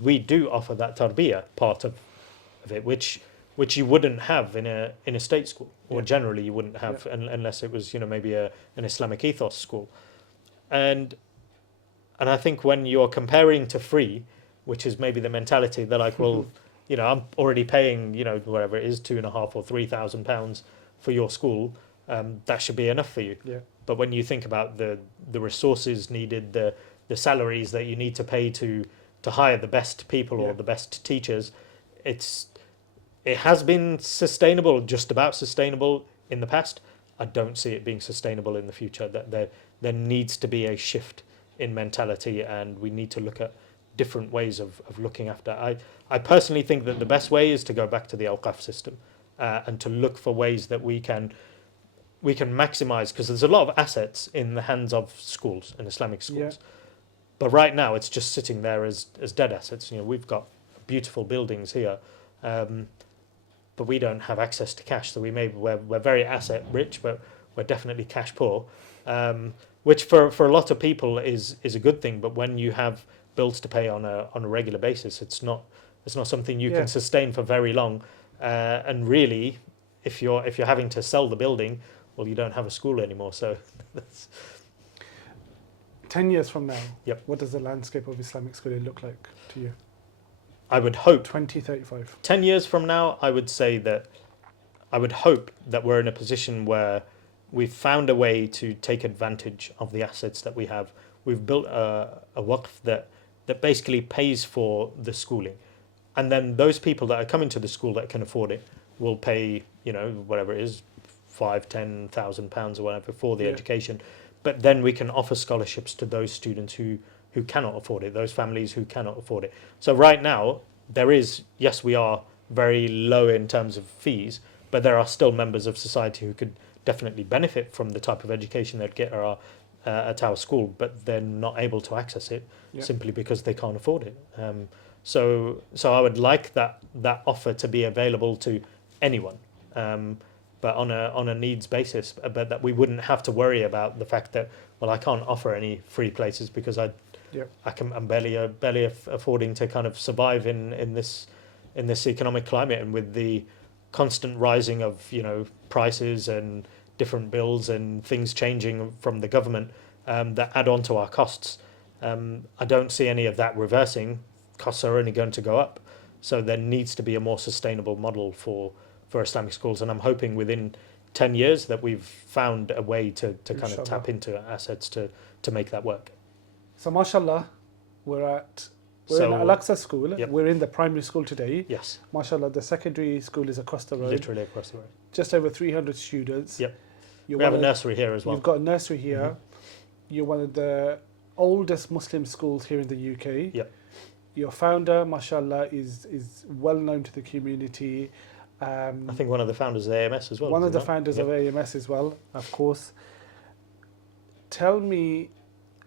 we do offer that tarbiyah part of it, which you wouldn't have in a state school, or generally you wouldn't have unless it was, you know, maybe an Islamic ethos school. And I think when you're comparing to free, which is maybe the mentality, they're like, well, you know, I'm already paying, you know, whatever it is, £2,500 or £3,000 for your school. That should be enough for you. Yeah. But when you think about the resources needed, the salaries that you need to pay to hire the best people or the best teachers, it has been sustainable, just about sustainable in the past. I don't see it being sustainable in the future. That there needs to be a shift in mentality, and we need to look at different ways of looking after. I personally think that the best way is to go back to the Awqaf system and to look for ways that we can maximize, because there's a lot of assets in the hands of schools and Islamic schools. But right now it's just sitting there as dead assets. You know, we've got beautiful buildings here, but we don't have access to cash. So we're very asset rich, but we're definitely cash poor, which for a lot of people is a good thing. But when you have bills to pay on a regular basis, it's not something you can sustain for very long. And really, if you're having to sell the building, well, you don't have a school anymore. So that's 10 years from now, what does the landscape of Islamic schooling look like to you? I would hope 2035. 10 years from now, I would say that I would hope that we're in a position where we've found a way to take advantage of the assets that we have. We've built a waqf that basically pays for the schooling. And then those people that are coming to the school that can afford it will pay, you know, whatever it is, £5,000-10,000 or whatever for the education. But then we can offer scholarships to those students who cannot afford it, those families who cannot afford it. So right now, there is, yes, we are very low in terms of fees, but there are still members of society who could definitely benefit from the type of education they'd get at our school, but they're not able to access it simply because they can't afford it. So I would like that offer to be available to anyone, but on a needs basis, but that we wouldn't have to worry about the fact that, well, I can't offer any free places because I'm barely affording to kind of survive in this economic climate, and with the constant rising of, you know, prices and different bills and things changing from the government that add on to our costs. I don't see any of that reversing. Costs are only going to go up. So there needs to be a more sustainable model for Islamic schools. And I'm hoping within 10 years that we've found a way to kind of tap into assets to make that work. So mashallah, we're in Al-Aqsa School. We're in the primary school today. Yes. Mashallah, the secondary school is across the road. Literally across the road. Just over 300 students. Yep. We have a nursery here as well. You've got a nursery here. Mm-hmm. You're one of the oldest Muslim schools here in the UK. Yep. Your founder, mashallah, is well known to the community. I think one of the founders of AMS as well. One of the founders of AMS as well, of course. Tell me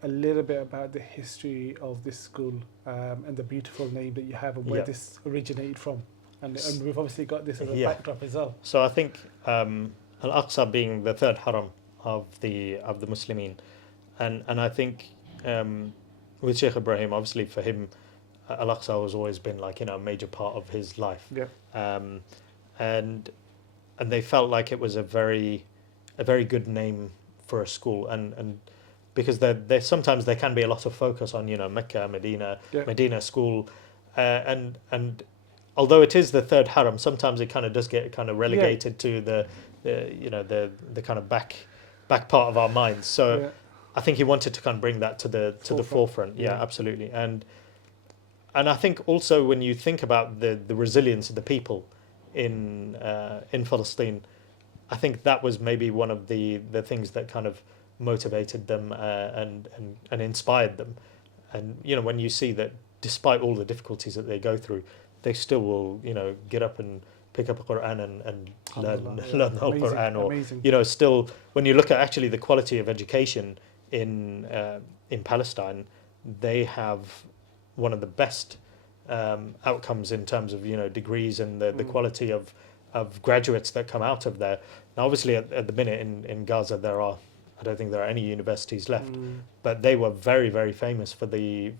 a little bit about the history of this school and the beautiful name that you have and where this originated from. And we've obviously got this as a backdrop as well. So I think Al-Aqsa being the third haram of the Muslimin, and I think with Sheikh Ibrahim, obviously for him, Al-Aqsa has always been like, you know, a major part of his life. Yeah. And they felt like it was a very a very good name for a school, and because there sometimes there can be a lot of focus on Mecca, Medina school, and although it is the third haram, sometimes it kind of does get kind of relegated to the kind of back part of our minds. So I think he wanted to kind of bring that to the forefront. Yeah, absolutely. And I think also when you think about the resilience of the people in Palestine, I think that was maybe one of the things that kind of motivated them and inspired them. And when you see that despite all the difficulties that they go through, they still will get up and pick up a Quran and learn the whole Quran, or still when you look at actually the quality of education in Palestine, they have one of the best outcomes in terms of degrees and the quality of graduates that come out of there. Now obviously at the minute in Gaza I don't think there are any universities left, but they were very, very famous for the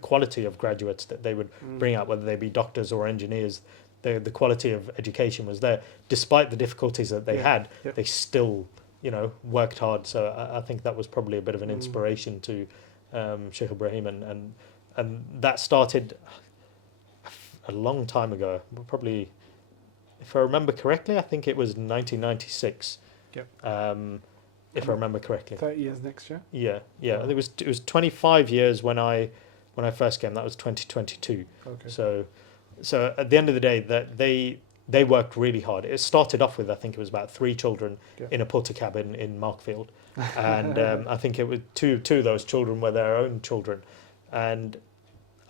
quality of graduates that they would bring out, whether they be doctors or engineers. The quality of education was there, despite the difficulties that they had. They still worked hard. So I think that was probably a bit of an inspiration to Sheikh Ibrahim, and that started a long time ago. Probably, if I remember correctly, I think it was 1996. If I remember correctly. 30 years next year? Yeah. Wow. It was 25 years when I first came. That was 2022. Okay. So at the end of the day, that they worked really hard. It started off with, I think it was about 3 children in a porter cabin in Markfield, and I think it was two of those children were their own children, and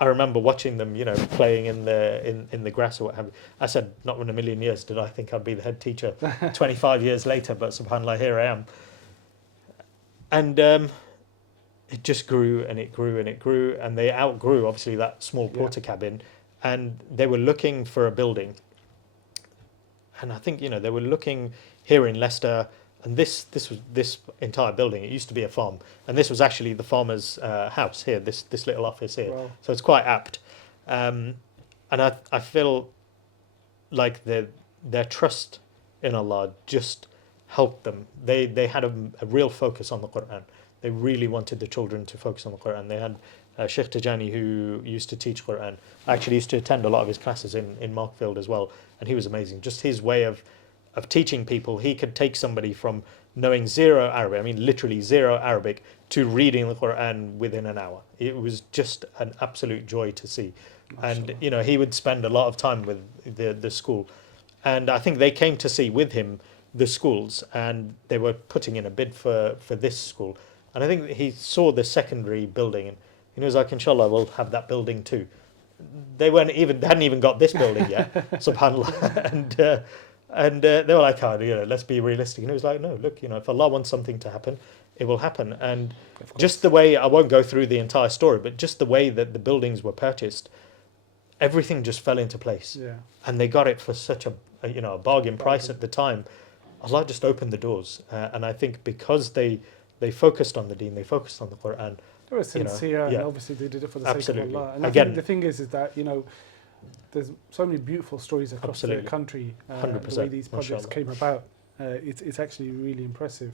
I remember watching them, playing in the grass or what have you. I said, not in a million years did I think I'd be the head teacher 25 years later, but subhanAllah, here I am. And it just grew and it grew and it grew, and they outgrew obviously that small porter cabin, and they were looking for a building. And I think they were looking here in Leicester, and this entire building. It used to be a farm, and this was actually the farmer's house here. This little office here. Wow. So it's quite apt, and I feel like their trust in Allah just helped them. They had a real focus on the Quran. They really wanted the children to focus on the Quran. They had Sheikh Tajani, who used to teach Quran. I actually used to attend a lot of his classes in Markfield as well, and he was amazing. Just his way of teaching people. He could take somebody from knowing zero Arabic, I mean literally zero Arabic, to reading the Quran within an hour. It was just an absolute joy to see. And he would spend a lot of time with the school, and I think they came to see with him the schools, and they were putting in a bid for this school, and I think he saw the secondary building, and he was like, inshallah we'll have that building too. They hadn't even got this building yet, subhanAllah, and they were like, let's be realistic. And he was like, no, look, if Allah wants something to happen, it will happen. And just the way, I won't go through the entire story, but just the way that the buildings were purchased, everything just fell into place. And they got it for such a bargain price at the time. Allah just opened the doors, and I think because they focused on the Deen, they focused on the Quran. They were sincere, and obviously they did it for the sake of Allah. And I think the thing is that there's so many beautiful stories across the country. 100%. The way these projects came about, it's actually really impressive.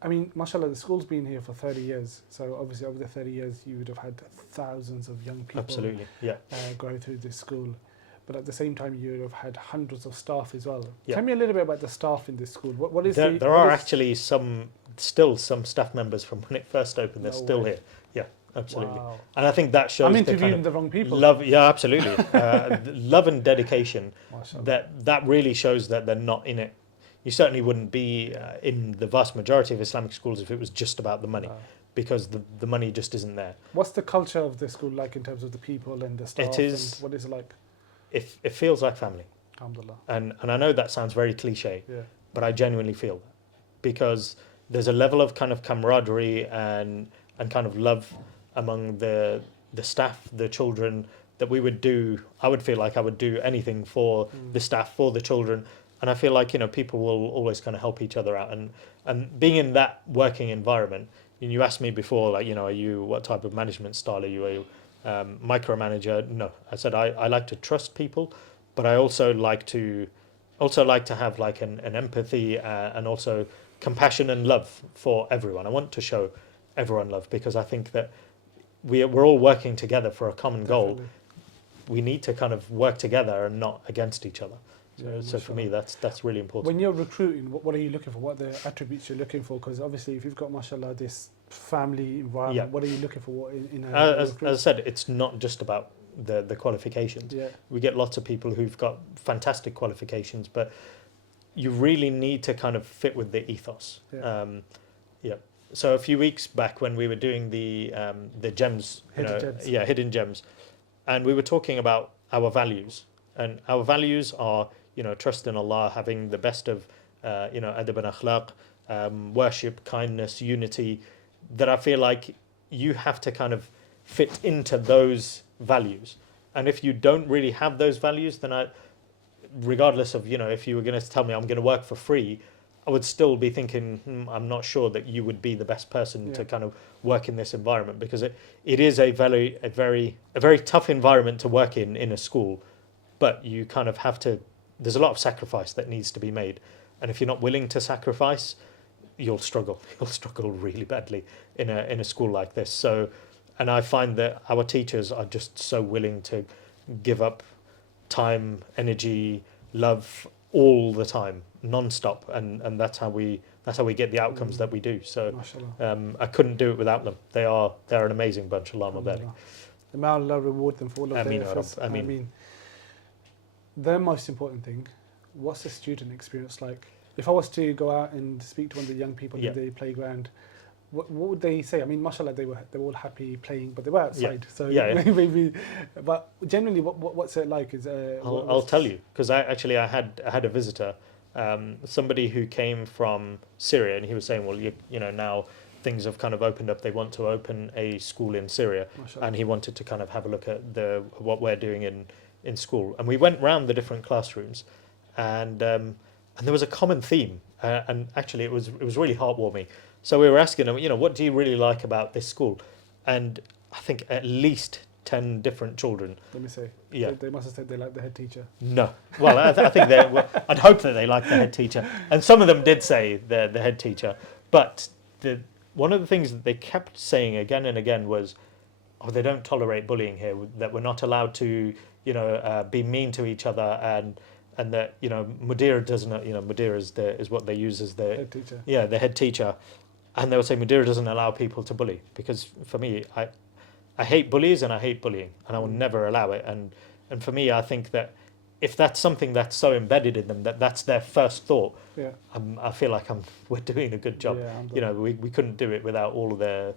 I mean, mashallah, the school's been here for 30 years. So obviously over the 30 years, you would have had thousands of young people going through this school. But at the same time, you would have had hundreds of staff as well. Tell me a little bit about the staff in this school. What is there are actually some staff members from when it first opened. They're still here. Yeah, absolutely. Wow. And I think that shows I'm interviewing the wrong people. Love, absolutely. Love and dedication. That really shows that they're not in it. You certainly wouldn't be in the vast majority of Islamic schools if it was just about the money. Because the money just isn't there. What's the culture of the school like in terms of the people and the staff? It is. What is it like? It feels like family. Alhamdulillah. And I know that sounds very cliche, but I genuinely feel that. Because there's a level of kind of camaraderie and kind of love among the staff, the children, that I would feel like I would do anything for the staff, for the children. And I feel like, people will always kind of help each other out. And being in that working environment, and you asked me before, like, what type of management style are you? Are you micromanager? No. I said I like to trust people, but I also like to also like to have like an empathy and also compassion and love for everyone. I want to show everyone love because I think that we're all working together for a common goal. Definitely. We need to kind of work together and not against each other. Yeah, So for me, mashallah. that's really important. When you're recruiting, what are you looking for? What are the attributes you're looking for? Because obviously, if you've got, mashallah, this family environment, Yeah. what are you looking for? What in a As recruit? I said, it's not just about the qualifications. Yeah, We get lots of people who've got fantastic qualifications, but you really need to kind of fit with the ethos. Yeah. Yeah. So a few weeks back when we were doing the gems, Hidden gems. yeah, hidden gems, and we were talking about our values, and our values are, trust in Allah, having the best of, adab and akhlaq, worship, kindness, unity, that I feel like you have to kind of fit into those values. And if you don't really have those values, then regardless of, if you were going to tell me I'm going to work for free, I would still be thinking, I'm not sure that you would be the best person to kind of work in this environment, because it is a very tough environment to work in a school, but you kind of have to, there's a lot of sacrifice that needs to be made. And if you're not willing to sacrifice, you'll struggle really badly in a school like this. So, and I find that our teachers are just so willing to give up time, energy, love all the time, non-stop, and that's how we get the outcomes that we do. So mashallah. I couldn't do it without them. They're an amazing bunch. Allahumma barik. May Allah reward them for all of Ameen, their Ya efforts. Rabb. I Ameen. mean, the most important thing, what's the student experience like? If I was to go out and speak to one of the young people Yeah. in the playground, what would they say? I mean, mashallah, they were all happy playing, but they were outside. So Yeah. maybe, but generally, what's it like? Is I'll tell you, because I had a visitor, somebody who came from Syria, and he was saying, well, now things have kind of opened up. They want to open a school in Syria, mashallah. and he wanted to kind of have a look at what we're doing in school. And we went round the different classrooms, and there was a common theme, and actually it was really heartwarming. So we were asking them, what do you really like about this school? And I think at least 10 different children. Let me say, Yeah. they must have said they like the head teacher. No. Well, I think I'd hope that they like the head teacher. And some of them did say the head teacher. But one of the things that they kept saying again and again was, they don't tolerate bullying here, that we're not allowed to, be mean to each other, and that, Mudir doesn't, Mudir is what they use as the Head teacher. Yeah, the head teacher. And they would say Madeira doesn't allow people to bully, because for me, I hate bullies and I hate bullying, and I will never allow it. And for me, I think that if that's something that's so embedded in them, that's their first thought, Yeah. I feel like we're doing a good job. Yeah, We couldn't do it without all of the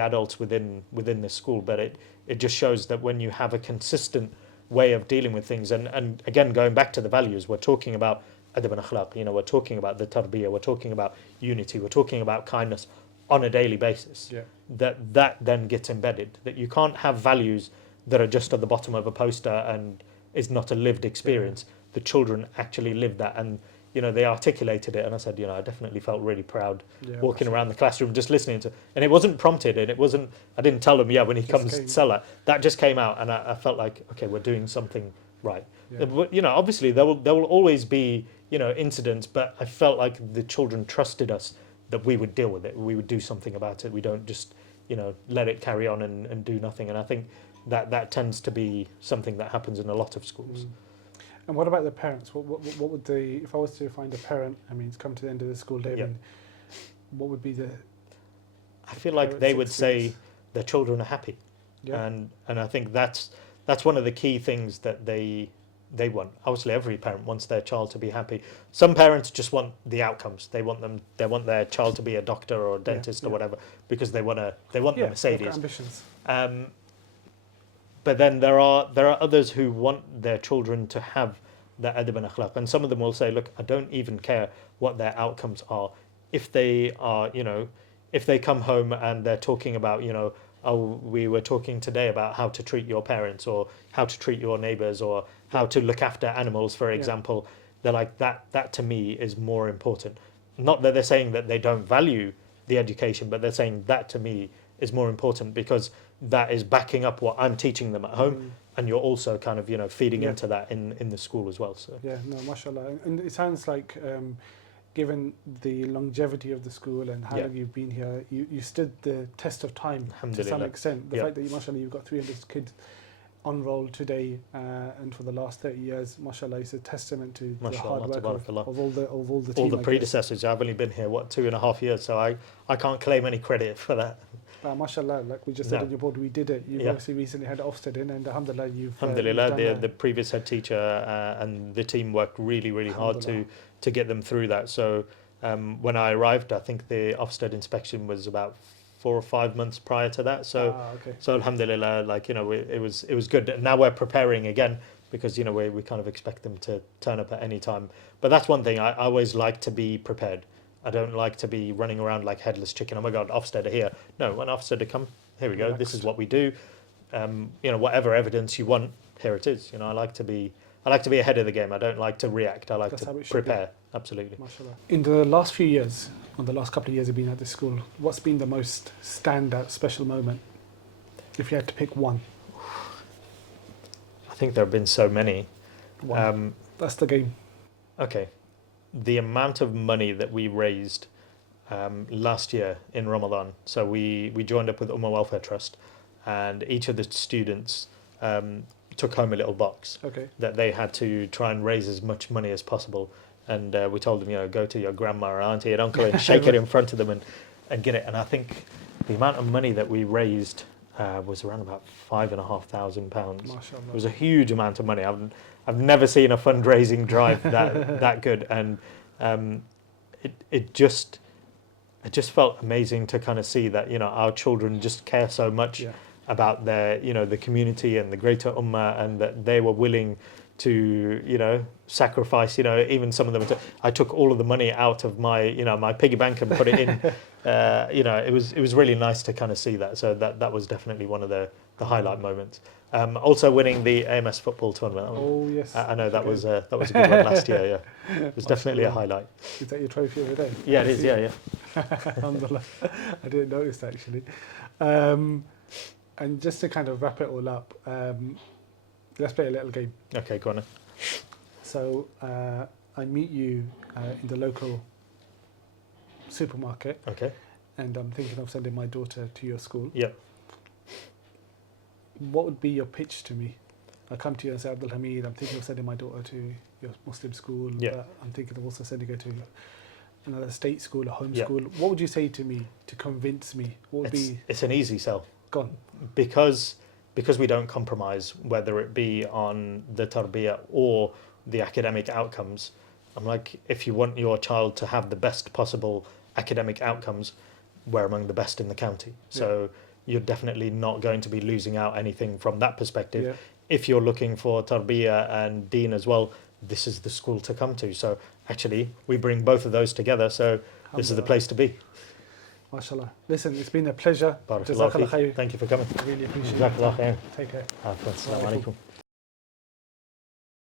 adults within this school. But it just shows that when you have a consistent way of dealing with things, and again, going back to the values, we're talking about adab and akhlaq, we're talking about the tarbiyah, we're talking about unity, we're talking about kindness on a daily basis. Yeah. That then gets embedded, that you can't have values that are just at the bottom of a poster and is not a lived experience. The children actually lived that, and they articulated it, and I said, I definitely felt really proud walking around the classroom just listening to, and it wasn't prompted, and I didn't tell them, when he comes to sell that just came out, and I felt like, okay, we're doing something right. But, obviously there will always be incidents, but I felt like the children trusted us that we would deal with it, we would do something about it, we don't just let it carry on and do nothing. And I think that tends to be something that happens in a lot of schools. And what about the parents? What would they, if I was to find a parent, it's come to the end of the school day, what would be the... I feel like they would say their children are happy. Yeah. And I think that's one of the key things that they want. Obviously, every parent wants their child to be happy. Some parents just want the outcomes. They want their child to be a doctor or a dentist or whatever, because they want the Mercedes. They've got ambitions. But then there are others who want their children to have that adab and akhlaq, and some of them will say, look, I don't even care what their outcomes are. If they are, if they come home and they're talking about, we were talking today about how to treat your parents, or how to treat your neighbors, or how to look after animals, for example. They're like, that to me is more important. Not that they're saying that they don't value the education, but they're saying that to me is more important, because that is backing up what I'm teaching them at home, and you're also kind of, you know, feeding Yeah. into that in the school as well. So Yeah, no, mashallah. And it sounds like, given the longevity of the school and how Yeah. long you've been here, you stood the test of time to some Alhamdulillah. extent. The Yeah. fact that mashallah, you've got 300 kids on roll today, and for the last 30 years, mashallah, is a testament to the Mashallah, hard work tabarakallah. of all the team. all the I guess. predecessors. I've only been here 2.5 years, so I can't claim any credit for that. Mashallah, like we just said No. on your board, we did it. You've Yeah. obviously recently had Ofsted in, and alhamdulillah, you've Alhamdulillah, done the previous head teacher and the team worked really hard Alhamdulillah. to get them through that. So when I arrived, I think the Ofsted inspection was about 4 or 5 months prior to that. So okay. so alhamdulillah, like, you know, it was good. Now we're preparing again, because, you know, we kind of expect them to turn up at any time. But that's one thing, I always like to be prepared. I don't like to be running around like headless chicken. Oh my God, Ofsted are here. No, when Ofsted are come, here we go. This is what we do. You know, whatever evidence you want, here it is. You know, I like to be ahead of the game. I don't like to react. I like That's how to it should be. prepare. Absolutely. Mashallah. In the last few years, or the last couple of years of being at this school, what's been the most standout special moment? If you had to pick one. I think there have been so many. One. That's the game. Okay. The amount of money that we raised last year in Ramadan. So we joined up with Ummah Welfare Trust, and each of the students took home a little box Okay. that they had to try and raise as much money as possible. And we told them, you know, go to your grandma or auntie and uncle and shake it in front of them and get it. And I think the amount of money that we raised was around about £5,500. Mashallah. It was a huge amount of money. I've never seen a fundraising drive that good, and it just felt amazing to kind of see that, you know, our children just care so much Yeah. about their, you know, the community and the greater ummah, and that they were willing to, you know, sacrifice, you know, even some of them. I took all of the money out of my, you know, my piggy bank and put it in. You know, it was really nice to kind of see that. So that was definitely one of the highlight moments. Also winning the AMS football tournament. Oh yes. I know that was a good one last year. Yeah, it was definitely a highlight. Is that your trophy of the day? Yeah, it is. Yeah. Alhamdulillah. I didn't notice that actually. And just to kind of wrap it all up, let's play a little game. Okay, go on. Then. So I meet you in the local supermarket, Okay. and I'm thinking of sending my daughter to your school. Yeah. What would be your pitch to me? I come to you and say, Abdelhamid, I'm thinking of sending my daughter to your Muslim school. Yeah. But I'm thinking of also sending her to another state school, a home Yeah. school. What would you say to me to convince me? What would be It's an easy sell. gone? Because we don't compromise, whether it be on the tarbiyah or the academic outcomes. I'm like, if you want your child to have the best possible academic outcomes, we're among the best in the county. So you're definitely not going to be losing out anything from that perspective. Yeah. If you're looking for tarbiyah and deen as well, this is the school to come to. So actually, we bring both of those together. So this is the place to be. MashaAllah. Listen, it's been a pleasure. Barakallah Jazakallah feek. khair. Thank you for coming. I really appreciate Jazakallah it. khair. Take care. Assalamu alaikum.